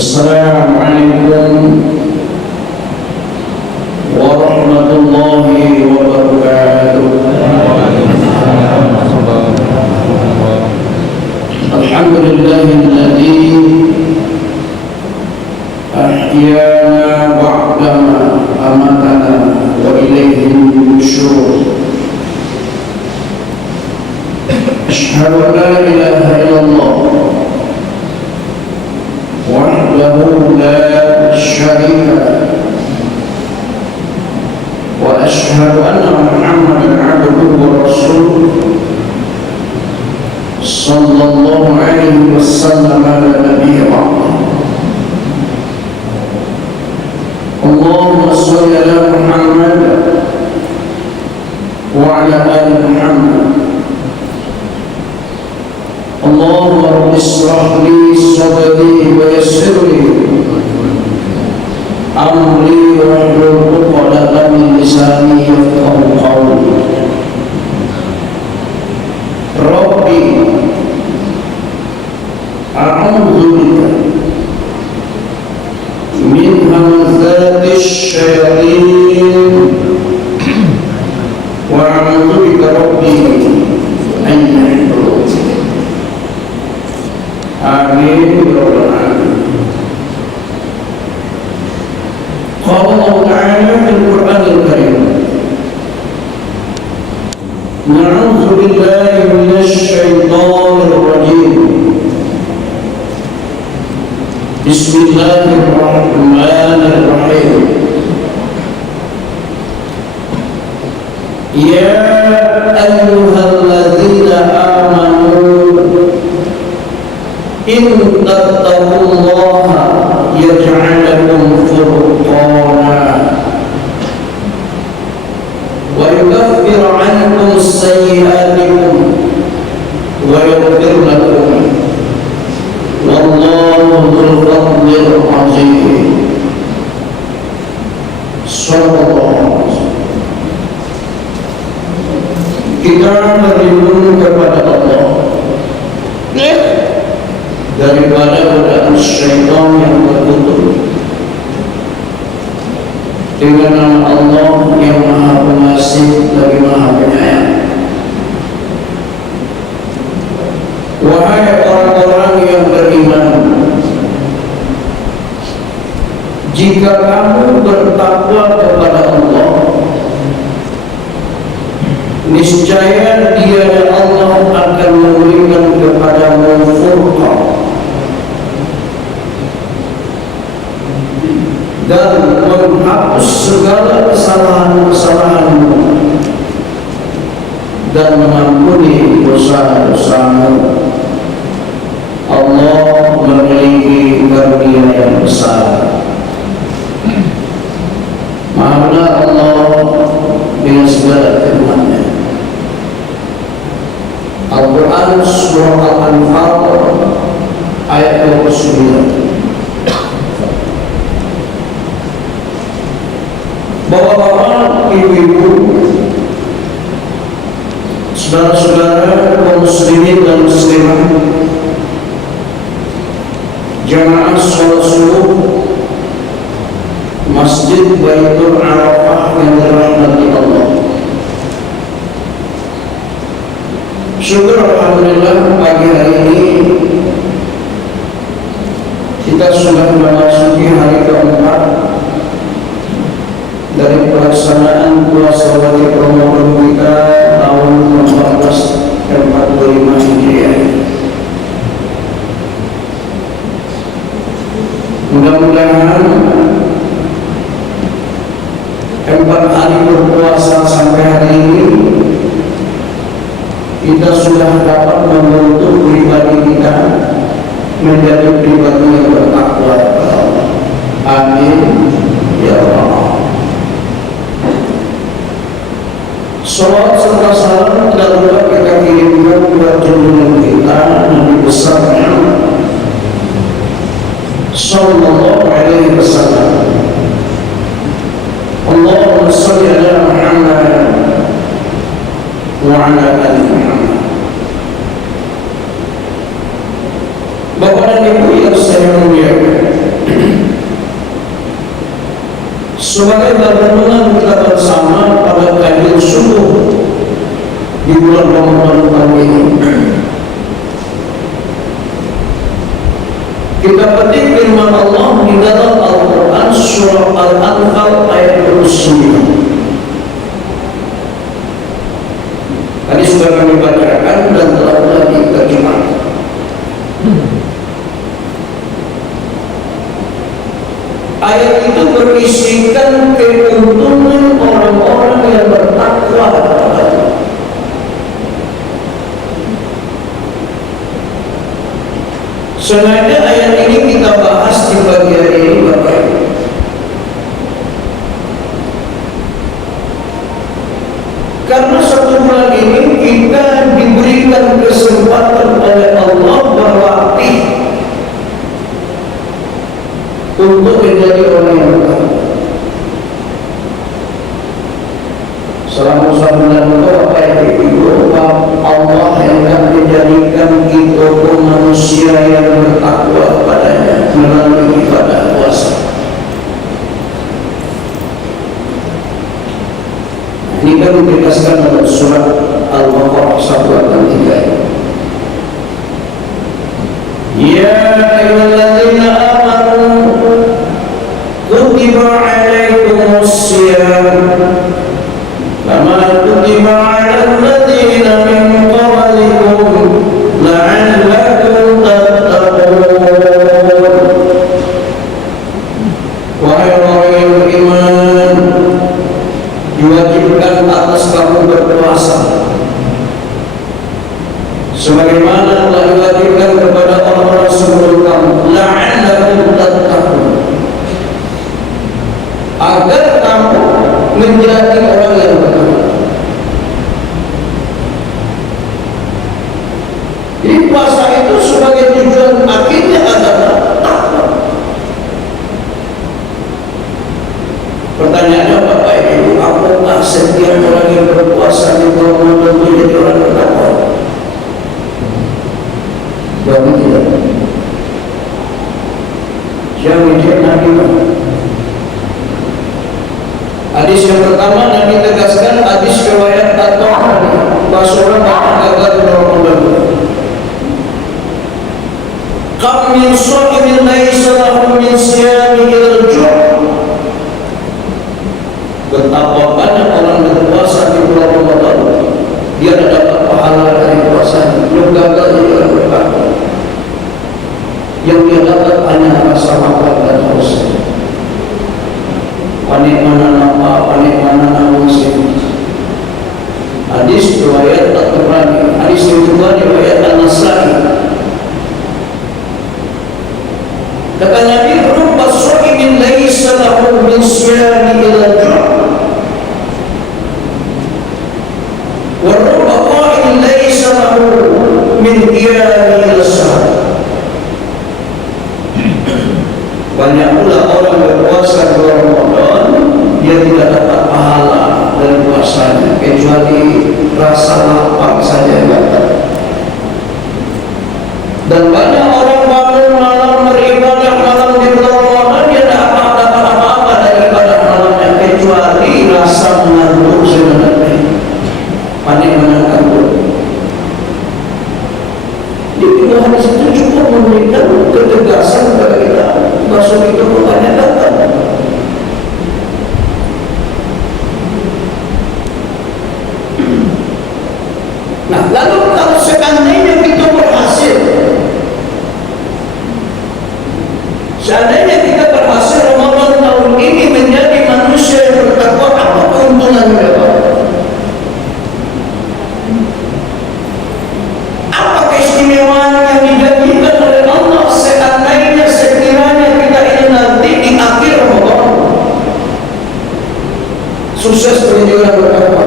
Assalamualaikum warahmatullahi wabarakatuh. Alhamdulillahilladzi ahyana ba'dama amatana wa ilaihi nusyur. Asyhadu an la ilaha illallah wahdahu la syarika lahu wa asyhadu anna Muhammadan abduhu wa rasuluh sallallahu alaihi wasallam ala nabiyyi ba'd. Allahumma shalli ala Muhammad wa ala ali Muhammad. Allahumma rabbi ishrah li sadri wa yassir li amri wahlul 'uqdatam min lisani yafqahu qawli. Rabbi a'udzu bika min hamazatis syayatin wa a'udzu bika rabbi an yahdurun. Amin ya rabbal alamin. Qala Allah Ta'ala fil Qur'anil Karim, na'udzu billahi minasy syaithanir rajim. Bismillahirrahmanirrahim. Ya ayyuhalladzina amanu in tattaqullaha yaj'al lakum furqana wa yukaffir 'ankum sayyi'atikum wa yaghfir lakum wallahu dzul fadlil 'azim. Sallallahu. Kita berlindung kepada Allah daripada godaan syaitan yang terkutuk dengan nama Allah yang Maha Pengasih lagi Maha Penyayang. Wahai orang-orang yang beriman, jika kamu bertakwa kepada Allah, niscaya Dia dan Allah akan memberikan kepadamu furqan dan menghapus segala kesalahan-kesalahanmu dan mengampuni dosa-dosamu. Allah memiliki karunia yang besar. Maha benar Allah dengan segala firman-Nya. Al-Quran Surah Al-Anfal ayat 29. Bapak-bapak, ibu-ibu, saudara-saudara kaum muslimin dan muslimah, jamaah sholat subuh Masjid Baitul Arafah yang dirahmati Allah. Syukur alhamdulillah, pagi hari ini kita sudah memasuki hari keempat dari pelaksanaan puasa wajib Ramadan kita tahun 1445 Hijriah. Mudah-mudahan 4 hari berpuasa sampai hari ini kita sudah dapat membentuk pribadi kita menjadi pribadi yang bertakwa kepada Allah. Amin ya Allah. Salawat serta salam tidak lupa kita kirimkan buat junjungan kita Nabi besar Muhammad sallallahu alaihi wasallam. Allahumma shalli ala Muhammad wa ala ali Muhammad. Bapak dan Ibu yang saya muliakan, Sebagai renungan kita bersama pada kajian subuh di bulan Ramadan tahun ini, kita petik firman Allah di dalam Al-Quran surah Al-Anfal ayat 29. Tadi sudah kami bacakan dan telah diterjemahkan. Ayat itu berisikan keuntungan orang-orang yang bertakwa kepada Allah. Sengaja ayat ini kita bahas di bagian ini, Bapak Ibu. Karena satu bulan ini kita diberikan kesempatan oleh Allah berlatih untuk menjadi orang yang bertakwa. Selama sebulan itu Bapak Ibu, Allah yang akan menjadikan kita manusia yang bertakwa kepadanya melalui ibadah puasa. Ini kan ditegaskan dalam surat Al-Baqarah 1-3. Ya ayyuhalladzina amanu kutiba alaikumus shiyam kama kutiba alal ladzina min qablikum la'allakum tattaqun. Wahai orang yang beriman, diwajibkan atas kamu berpuasa sebagaimana telah diwajibkan kepada orang-orang sebelum kamu, la'allakum tattaqun, agar kamu menjadi orang yang bertakwa. Jadi puasa itu sebagai tujuan akhirnya adalah takwa. Pertanyaannya Bapak Ibu, apakah setiap orang yang berpuasa di bulan Ramadan menjadi orang bertakwa? Jawabnya tidak. Yang menjadi Nabi. Hadis yang pertama Nabi tegaskan, hadis riwayat At-Tabrani, bahwa seorang akan gagal di Ramadan. Kam min sha'imin laisa lahu min siyami ilal ju'. Betapa banyak orang berpuasa di bulan Ramadan, dia tidak dapat pahala dari puasanya, belum gagal jadi orang bertakwa. Yang dia dapat hanya rasa lapar dan haus. Panik mana apa, panik mana musim. Hadis riwayat At-Tabrani. Hadis yang kedua riwayat An-Nasa'i. Kata Nabi, rubba sha'imin laisa lahu min siyami illa ju'. Wa rubba qa'imin laisa lahu min qiyami illa shahr. Banyak pula orang berpuasa di Ramadan, dia tidak dapat pahala dari puasanya kecuali rasa lapar saja yang dapat. Dan banyak orang bangun malam beribadah malam di bulan Ramadan, dia tidak dapat apa-apa dari ibadah malamnya kecuali rasa mengantuk sebenarnya, panik menangkap. Jadi hadis itu cukup memberikan ketegasan kepada kita bahwa itu bukannya datang. Nah, lalu kalau seandainya kita berhasil, seandainya kita berhasil Ramadan tahun ini menjadi manusia yang bertakwa, apa keuntungannya? Apa keistimewaan yang dijanjikan oleh Allah seandainya sekiranya kita ini nanti di akhir Ramadan sukses menjadi orang bertakwa?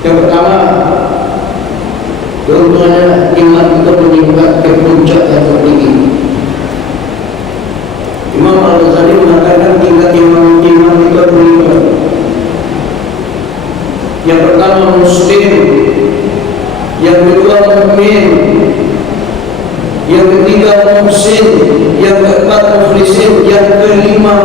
Yang pertama, keuntungannya iman kita meningkat ke puncak yang tertinggi. Imam Al-Ghazali mengatakan tingkat iman itu ada 5. Yang pertama Muslim, yang kedua mukmin, yang ketiga muhsin, yang keempat mukhlisin, yang kelima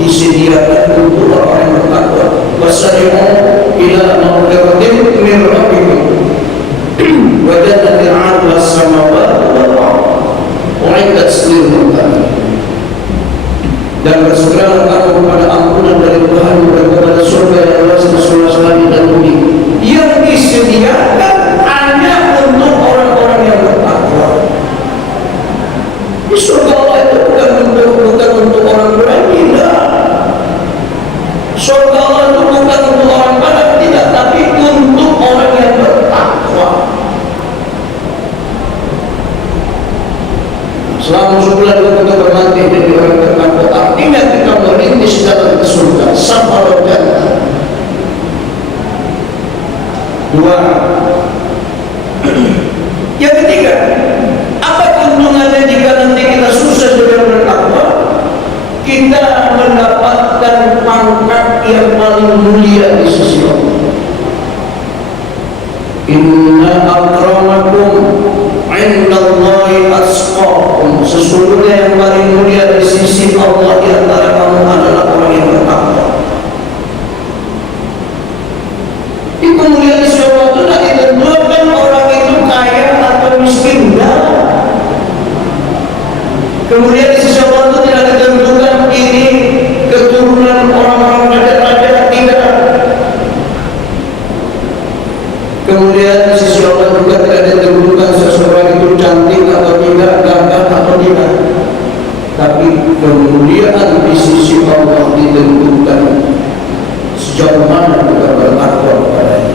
disediakan untuk orang yang bertakwa. Wasari'u ila maghfiratin min rabbikum wa jannatin 'arduha as-samawati wal ardh u'iddat lil muttaqin. Dan bersegeralah kamu kepada ampunan dari Tuhan dan kepada surga yang luas dan dan bumi yang disediakan hanya untuk orang-orang yang bertakwa. Di surga Allah itu bukan untuk orang berani, tidak. Surga Allah itu bukan untuk orang barat, tidak, tapi untuk orang yang bertakwa. Selama sebulan kita bermati jadi orang bertakwa, artinya kita merintis jalan ke surga. Sabar jannah. Dua. Yang ketiga, apa keuntungannya jika nanti kita sukses dengan bertakwa? Kita mendapatkan pangkat yang paling mulia di sisi Allah. Inna akramakum indallahi atqakum. Sesungguhnya yang paling mulia di sisi Allah di antara kamu adalah orang yang bertakwa. Itu mulia di sisi Allah itu tidak ditentukan orang itu kaya atau miskin, tidak. Kemudian di sisi Allah itu tidak ditentukan ini keturunan orang-orang raja-raja, tidak. Kemudian di sisi Allah juga tidak ditentukan seseorang itu cantik atau tidak, gagah atau tidak. Tapi kemuliaan di sisi Allah ditentukan sejauh mana kita bertakwa kepadanya.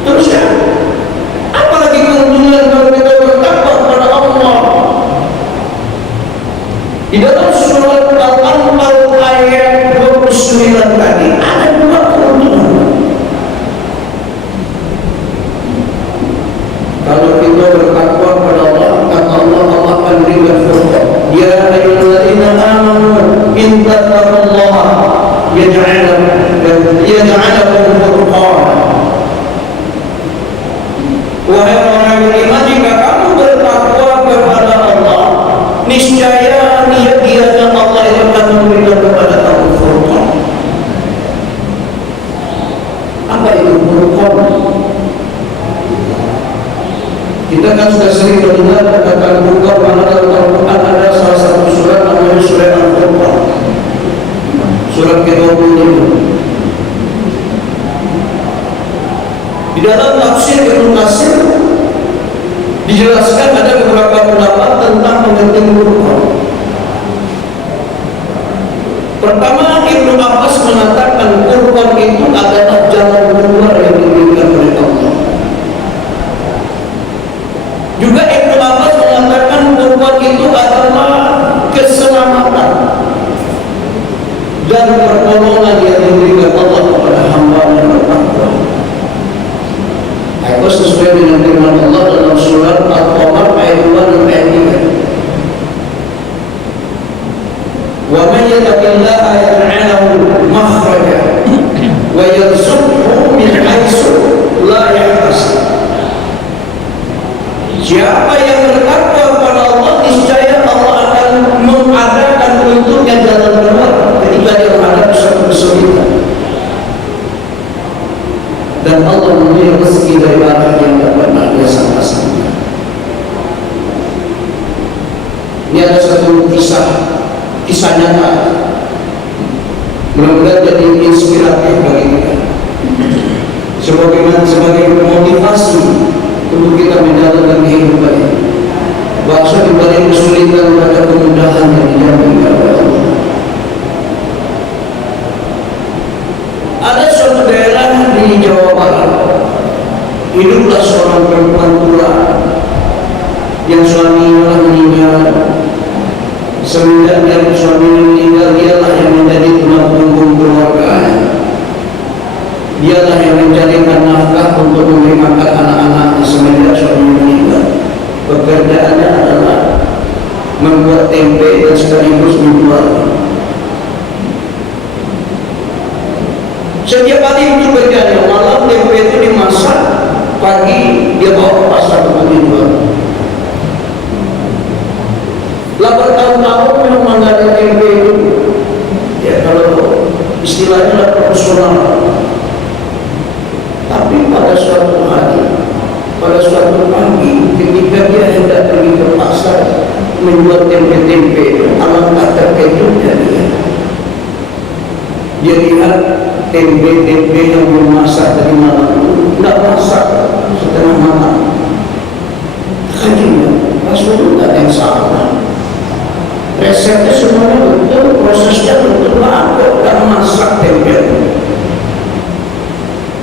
Terus ya, apalagi keuntungan kalau kita bertakwa kepada Allah. Di dalam surat Al-Anfal ayat 29 tadi ada dua keuntungan. Kalau kita bertakwa kepada Allah, kata Allah, Allah akan berikan furqan. Ya ayyuhalladzina amanu in tattaqullaha yaj'al lakum furqana. Wahai orang yang beriman, jika kamu bertakwa kepada Allah, niscaya niat-niatnya Allah itu akan memberikan kepada kamu furqan. Apa itu furqan? Kita kan sudah sering mendengar kata-kata furqan, mana dalam Al-Quran ada salah satu surat namanya surat Al-Furqan, surat ke-25. Di dalam tafsir Ibnu Katsir dijelaskan ada beberapa pendapat tentang pengertian furqan. Pertama, Ibnu Abbas mengatakan furqan itu adalah jalan keluar yang diberikan oleh Allah. Juga Ibnu Abbas mengatakan furqan itu adalah keselamatan dan pertolongan yang diberikan Allah kepada hamba yang bertakwa. Itu sesuai dengan firman Allah dalam surat Al-Qamar ayat 2 dan ayat 3. Wa man yattaqillaha yaj'al lahu makhraja wa yarzuqhu min haitsu la yahtasib. Siapa yang bertakwa kepada Allah, niscaya Allah akan mengadakan untuknya jalan keluar ketika dia menghadapi suatu kesulitan. Dan Allah memberi rezeki dari arah yang tak pernah dia sangka-sangka. Ini ada satu kisah nyata. Mudah-mudahan jadi inspiratif bagi kita. Sebagai motivasi untuk kita menjalankan kehidupan ini. Bahwa di balik kesulitan ada kemudahan yang dijamin oleh Allah. Ada suatu daerah di Jawa Barat, hiduplah seorang perempuan tua yang suaminya meninggal. Semenjak dia suaminya meninggal, dialah yang menjadi tulang punggung keluarga. Dialah yang mencarikan nafkah untuk memberi makan anak-anaknya semenjak suaminya meninggal. Pekerjaannya adalah membuat tempe dan sekaligus menjual. Setiap hari itu kerjanya, malam tempe itu dimasak, pagi dia bawa ke pasar untuk dijual. Lah bertahun-tahun memang menggali tempe itu, ya kalau istilahnya lah profesional. Tapi pada suatu hari, pada suatu pagi, ketika dia hendak pergi ke pasar menjual tempe-tempe, alangkah terkejutnya dia lihat tempe-tempe yang belum masak dari malam itu tidak masak setengah matang. Kajinya, Rasulullah yang salah. Resepnya semuanya betul, prosesnya betul, kok tidak masak tempe.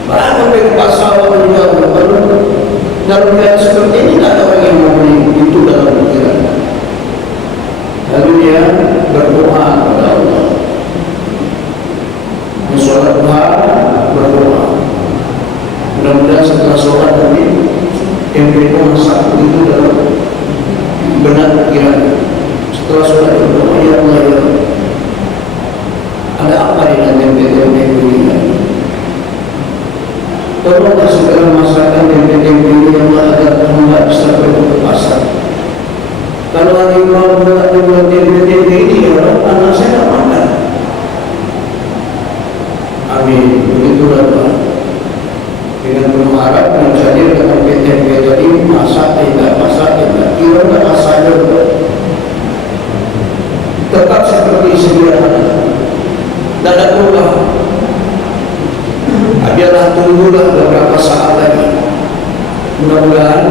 Bahkan ke pasar orang jauh, dalam keadaan seperti ini tidak ada orang yang mau beli itu dalam pikiran. Lalu dia berdoa kepada Allah. Sholat duha, berdoa. Mudah-mudahan setelah sholat tadi tempe itu masak itu dalam benar pikiran. Setelah sholat berdoa, ya Allah, ya Allah, ada apa dengan tempe-tempe ini? Tolonglah segera masakkan tempe-tempe ini yang agar hamba bisa pergi ke pasar. Kalau hari mau buat tempe-tempe ini, ya Allah, anak saya tak makan. Amin. Begitulah Tuhan. Dengan penuh harap yang hadir dengan tempe tadi, masak tidak, kira tak masak juga. Tetap seperti sedianya. Tak ada perubahan. Biarlah tunggulah beberapa saat lagi. Mudah-mudahan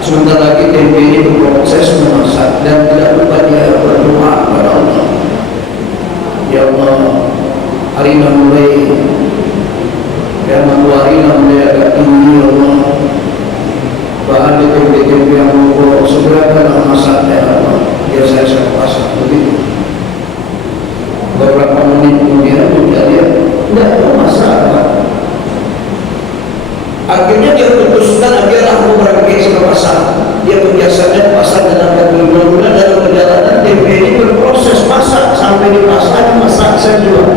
sebentar lagi tempe ini berproses memasak dan tidak lupa dia berdoa kepada Allah. Ya Allah, harina mulai, ya harina mulai agak tinggi ya Allah. Bahan di tempe-tempe yang mau segerakanlah masak ya Allah. Biar saya masak begitu. Beberapa menit kemudian dia tidak mau masak. Akhirnya dia putuskan biarlah aku berangkat ke pasar. Dia kebiasaannya ke pasar dengan mudah-mudahan dalam perjalanan tempe ini berproses masak sampai di pasar masak saya jual.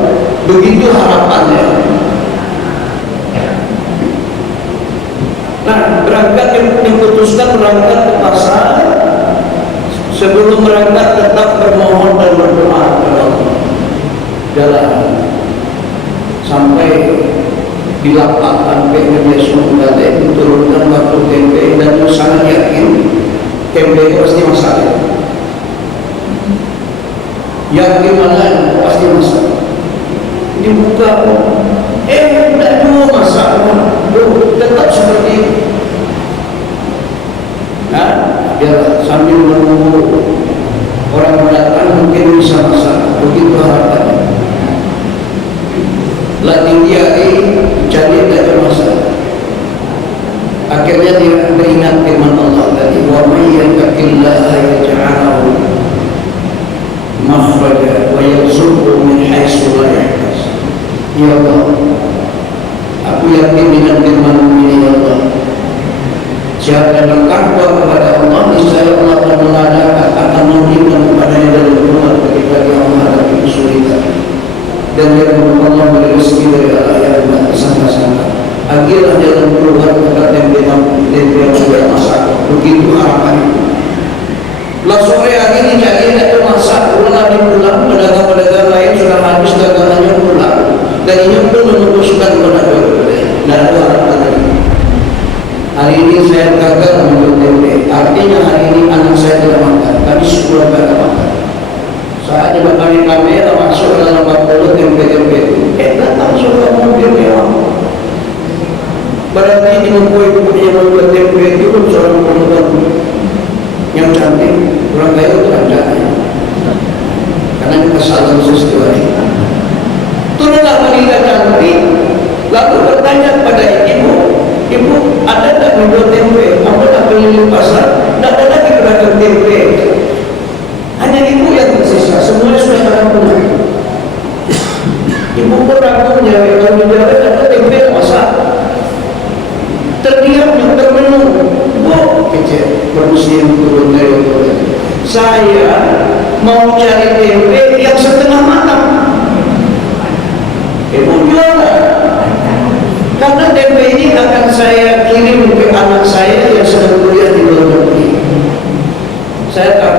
Begitu harapannya. Nah, diputuskan berangkat ke pasar. Sebelum berangkat tetap bermohon dan berdoa kepada Allah. Jalan sampai di lapak sampai media sosial diturunkan waktu tempe dan sangat yakin tempe itu pasti masak. Yakin mana pasti masak. Dibuka, tidak juga masak, tetap seperti itu. Nah, biar sambil menunggu orang mendatang mungkin bisa masak. Begitu harapannya. Latih dia cari tak masak. Akhirnya dia teringat firman Allah tadi, wa may yattaqillaha yaj'alhu makhraja wa yarzuqhu min haitsu la yahtasib. Ya Allah, aku yakin dengan firman ini ya Allah. Siapa yang bertakwa kepada Allah, niscaya Allah akan mengadakan, akan memberikan kepadanya dalam rumah ketika dia menghadapi kesulitan. Dan dia Allah beri rezeki dari Allah yang tak disangka-sangka. Akhirnya jalan keluar kepada tempe yang sudah masak. Begitu harapan itu. Lah sore hari ini jadi tidak masak, pulang pulang, pedagang-pedagang lain sudah habis dagangannya pulang. Dan ini pun memutuskan kepada tidak ada harapan lagi. Hari ini saya gagal menjual tempe. Artinya hari ini anak saya tidak makan, tapi sekolah tidak makan. Saat dibakari kamera masuk dalam 40 tempe-tempe itu, datang sudah mobil mewah. Berarti di ibu yang membuat tempe itu pun seorang perempuan yang cantik, orang kaya itu ada. Karena ini kesalahan sesuatu. Turunlah wanita cantik, lalu bertanya kepada ibu, ibu ada tak menjual tempe? Apa tak keliling pasar? Tak ada lagi pedagang tempe. Hanya ibu yang tersisa, semuanya sudah pada pulang. Ibu pun ragunya, kalau menjual ada tempe masak. Terdiam, termenung. Bu, kecil, berusia turun dari itu. Saya mau cari tempe yang setengah matang. Ibu jual tak? Karena tempe ini akan saya kirim ke anak saya yang sedang kuliah di luar negeri. Saya tak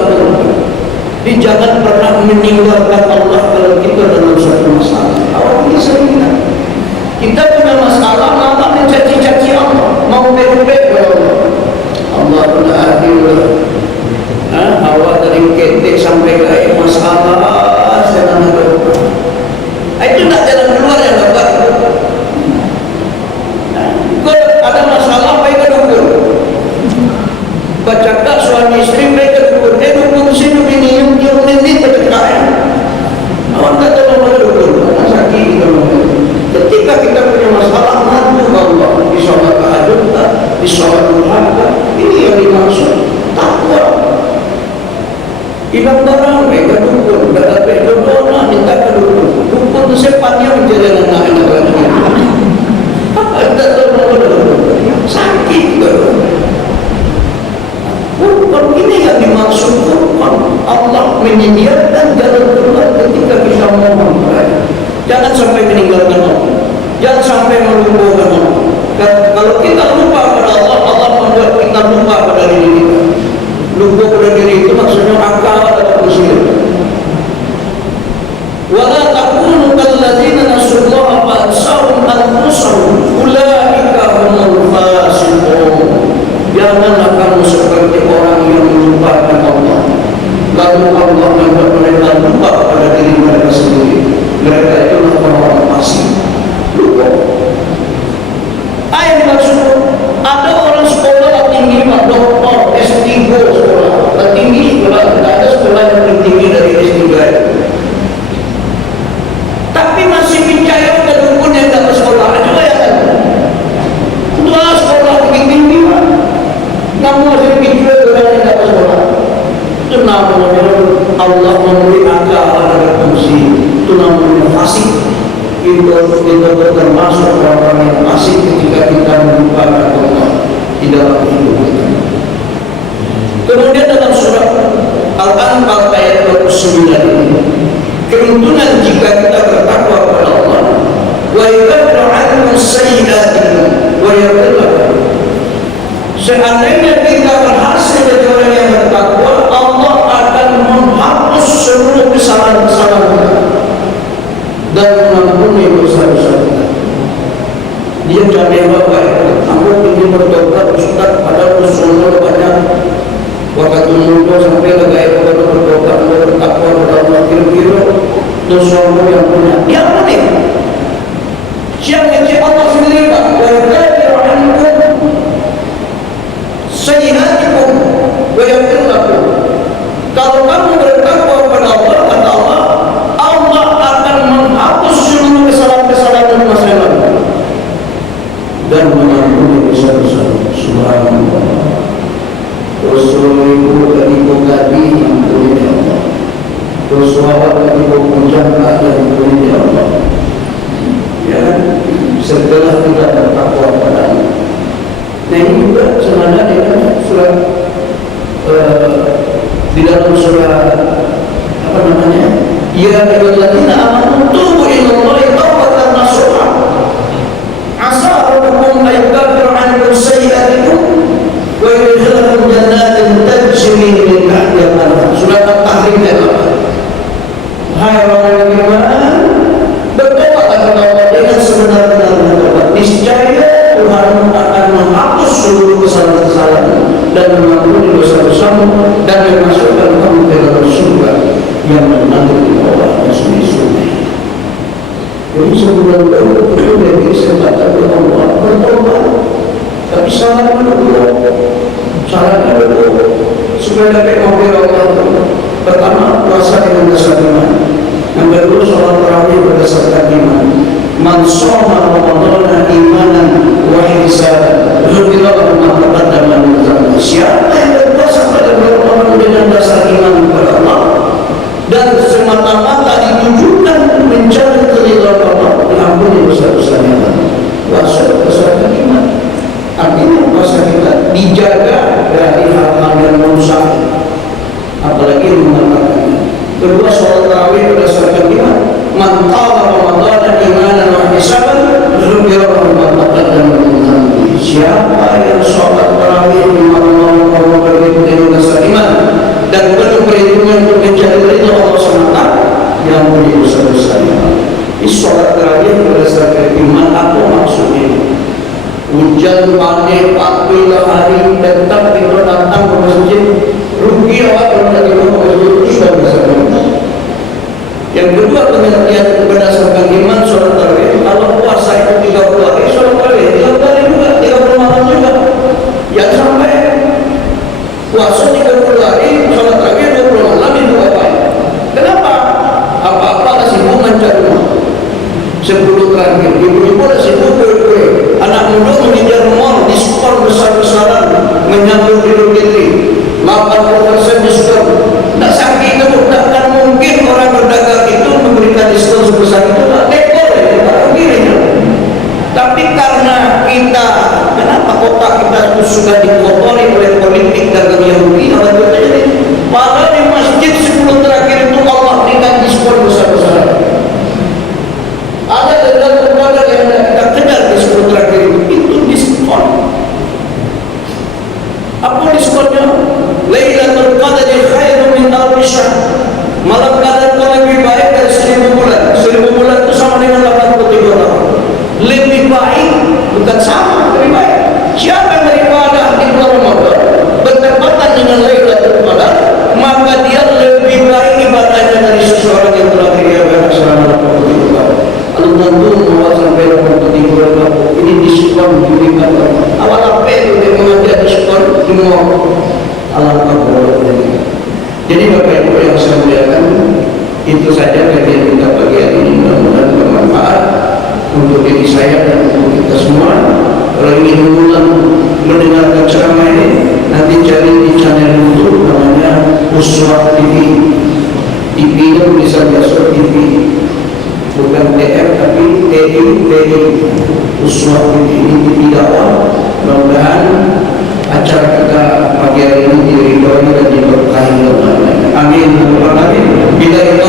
bersilaturahmi. Jadi jangan pernah meninggalkan Allah kalau kita dalam suatu masalah. Awak bisa ingat, kita punya masalah, lama mencaci-caci Allah, mau bebek ya Allah. Allah sudah adil. Awak dari ketik sampai ke masalah, saya nak ada. Itu tak jalan keluar yang dapat. Kalau ada masalah, baik dukun. Bacakak suami istri, baik dukun. Dukun sini bini yang ini bacakak. Awak tak tahu mana dukun, sakit kita. Ketika kita punya masalah, mantu Allah di sholat tahajud, di sholat duha, ini yang dimaksud takwa. Hilang barang, mereka dukun, tak dapat jodoh, minta ke dukun. Dukun itu sepatnya menjadi anak-anak lagi. Tak tahu mana dukun, sakit ke. Bukan ini yang dimaksud Quran. Allah menyediakan jalan keluar ketika kita mohon. Jangan sampai meninggalkan Allah, jangan sampai melumpuhkan Allah. Kalau kita lupa pada Allah, Allah membuat kita lupa pada diri kita. Lupa pada diri itu maksudnya akal atau muslim. Wala takunu kalladzina nasullaha fa ansahum anfusahum ulaika humul fasiqun. Janganlah kamu seperti orang yang melupakan Allah, lalu Allah membuat mereka lupa pada diri mereka sendiri. Mereka itulah orang-orang fasik, lupa. Ayat maksud ada orang sekolah tinggi, doktor, S3 sekolah, tinggi sekolah, tidak ada sekolah yang lebih tinggi dari S3. Tapi masih percaya ke dukun yang dapat sekolah, juga ya kan? Dua sekolah tinggi-tinggi, namun masih percaya orang yang dapat sekolah. Itu namanya Allah memberi akal pada fungsi. Itu namanya fasik. Kita termasuk orang-orang yang fasik ketika kita melupakan Allah di dalam hidup kita. Kemudian dalam surat Al-Anfal ayat 29 ini, keuntungan jika kita bertakwa kepada Allah, wa yukaffiru 'ankum sayyi'atikum wa yaghfir lakum. Seandainya kita berhasil jadi orang yang bertakwa, Allah akan menghapus seluruh kesalahan-kesalahan kita dan mengampuni dosa-dosa kita. Dia cabai bapak, aku ingin bertobat Ustaz, padahal usulnya banyak. Waktu muda sampai legai kepada bertobat, bertakwa kepada Allah, kira-kira dosa yang punya dia ampuni. Siapa yang Allah sendiri Pak? Wa yukaffiru 'ankum sayyi'atikum wa yaghfir lakum. Kalau kamu bertakwa kepada Allah, kata Allah, Allah akan menghapus seluruh kesalahan-kesalahan masa lalu dan mengampuni dosa-dosa. Subhanallah. Rasulullah kaliku gabi ampuni Allah. Rasulullah kaliku punjaka ampuni Allah. Ya, setelah kita bertakwa kepada Allah. Nah ini juga senada dengan surat di dalam surat apa namanya? Ya ayyuhalladzina amanu tubu ilallahi taubatan nasuha. Asa rabbukum an yukaffiru 'ankum sayyi'atikum wa yudkhilakum jannatin tajri min tahtiha al-anhar. Surat At-Tahrim ayat 8. Hai orang yang beriman, bertobat kepada Allah dengan sebenar-benar bertobat. Niscaya Tuhan akan menghapus seluruh kesalahan-kesalahan dan mengampuni dosa-dosamu dan memasukkan kamu ke dalam surga yang mengalir di bawahnya sungai-sungai. Jadi sebulan baru itu dari kesempatan Allah bertobat. Tapi syaratnya dulu, syaratnya dulu supaya dapat mengalir Allah. Pertama, puasa dengan dasar iman. Yang kedua, sholat tarawih berdasarkan iman. Man shoma Ramadhana imanan wa ihtisaban ghufira lahu ma taqaddama min dhanbihi. Siapa yang berpuasa pada bulan Ramadan dengan dasar iman kepada Allah dan semata-mata ditujukan mencari keridhaan Allah, diampuni dosa-dosanya. Puasa berdasarkan iman. Artinya puasa kita dijaga dari hal-hal yang merusak, apalagi mengatakannya. Kedua, sholat tarawih berdasarkan iman. Man qama Ramadhana imanan wa ihtisaban ghufira lahu ma taqaddama min dhanbihi. Siapa yang sholat tarawih di malam Ramadan dengan dasar iman dan pengertian berdasarkan iman sholat tarawih. Kalau puasa itu 30 hari, sholat tarawih 30 hari juga, 30 malam juga. Yang sampai puasa 30 hari, sholat tarawih 20 malam itu apa? Kenapa? Apa-apa sibuk mencari uang. 10 terakhir, ibu-ibu sibuk kue-kue. Anak muda mengejar mall, diskon besar-besaran, menyambut Idul Fitri, 80% diskon. Tak sakit itu, takkan mungkin orang berdagang itu memberikan diskon sebesar itu. Tak dekor, tak mungkin. Tapi karena kita, kenapa kota kita itu sudah dikotori oleh politik dagang Yahudi, apa itu terjadi? Padahal di masjid 10 terakhir itu Allah berikan diskon besar-besaran. Ada dalam lembaga yang kita kejar di 10 terakhir itu diskon. Apa diskonnya? Lailatul Qadri khairun min alfi syahr. Malam Qadar itu lebih baik dari 1000 bulan. 1000 bulan itu sama dengan 83 tahun. Lebih baik, bukan sama, lebih baik. Siapa yang beribadah di bulan Ramadan bertepatan dengan Lailatul Qadar, maka dia lebih baik ibadahnya dari seseorang yang telah beribadah selama 83 tahun. Kalau tentu bahwa sampai 83 tahun ini diskon diberikan. Awal apa itu dia mengajar diskon semua alam kabur. Jadi Bapak Ibu yang saya muliakan, itu saja kajian kita pagi hari ini, mudah-mudahan bermanfaat untuk diri saya dan untuk kita semua. Kalau ingin mengulang mendengarkan ceramah ini, nanti cari di channel YouTube namanya Uswah TV. TV itu bisa biasa TV, bukan TF tapi TI. Uswah TV ini TV dakwah. Mudah-mudahan acara kita pagi hari ini diridhoi dan diberkahi oleh Allah. Amin. Bila itu